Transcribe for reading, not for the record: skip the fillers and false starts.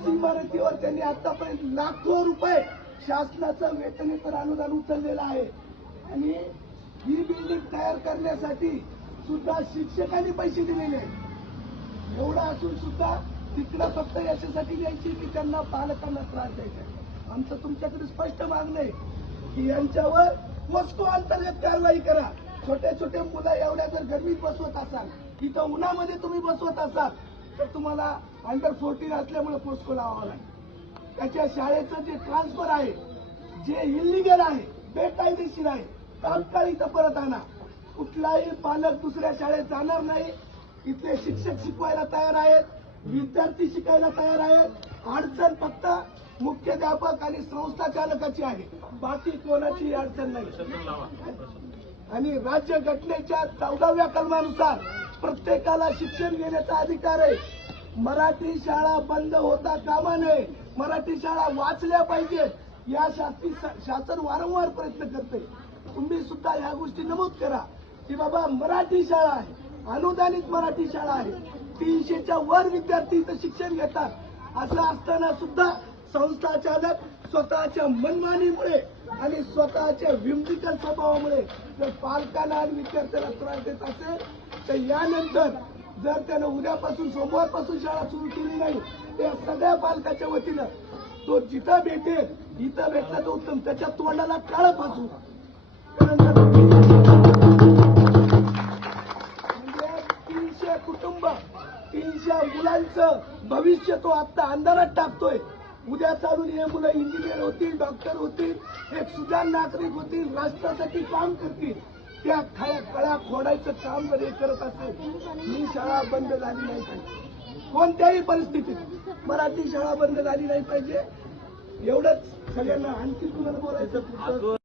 याच इमारतीवर त्यांनी आतापर्यंत लाखो रुपये शासनाचं वेतनेतर अनुदान उचललेलं आहे आणि ही बिल्डिंग तयार करण्यासाठी सुद्धा शिक्षकांनी पैसे दिलेले आहेत. एवढं असून सुद्धा तिकडं फक्त याच्यासाठी द्यायची की त्यांना पालकांना त्रास द्यायचा. आमचं तुमच्याकडे स्पष्ट मागणं आहे की यांच्यावर पोस्को अंतर्गत कारवाई करा. छोटे छोटे मुलं एवढ्या जर गरमीत बसवत असाल, इथं उन्हामध्ये तुम्ही बसवत असाल तर तुम्हाला अंडर 14 असल्यामुळे पोस्को लावावा लागेल. त्याच्या शाळेचं जे ट्रान्सफर आहे, जे इलिगल आहे, बेकायदेशीर आहे, तात्काळ इथं परत आणा. कुठलाही पालक दुसऱ्या शाळेत जाणार नाही. इथले शिक्षक शिकवायला तयार आहेत, विद्यार्थी शिकायला तयार आहेत. अडचण फक्त मुख्याध्यापक आणि संस्था चालकाची आहे, बाकी कोणाची अडचण नाही. आणि राज्य घटनेच्या 14व्या कलमानुसार प्रत्येकाला शिक्षण घेण्याचा अधिकार आहे. मराठी शाळा बंद होता कामा नये, मराठी शाळा वाचल्या पाहिजेत. या शासन वारंवार प्रयत्न करते. तुम्ही सुद्धा या गोष्टी नमूद करा की बाबा मराठी शाळा आहे, अनुदानित मराठी शाळा आहे, 300च्या वर विद्यार्थी इथं शिक्षण घेतात. असं असताना सुद्धा संस्था चालक स्वतःच्या मनमानीमुळे आणि स्वतःच्या विमतिकल स्वभावामुळे जर पालकांना आणि विद्यार्थ्याला त्रास देत असेल तर यानंतर जर त्यानं उद्यापासून सोमवारपासून शाळा सुरू केली नाही तर सगळ्या पालकाच्या वतीनं तो जिथं भेटेल, इथं भेटला तर उत्तम, त्याच्या तोंडाला काळं फासू. म्हणजे 300 कुटुंब, 300 मुलांचं भविष्य तो आता अंधारात टाकतोय. उद्या चालून हे मुलं इंजिनियर होतील, डॉक्टर होतील, एक सुजाण नागरिक होतील, राष्ट्रासाठी काम करतील. त्या कळा खोडायचं काम जर हे करत असेल, ही शाळा बंद झाली नाही पाहिजे. कोणत्याही परिस्थितीत मराठी शाळा बंद झाली नाही पाहिजे. एवढंच सगळ्यांना. आणखी तुम्हाला बोलायचं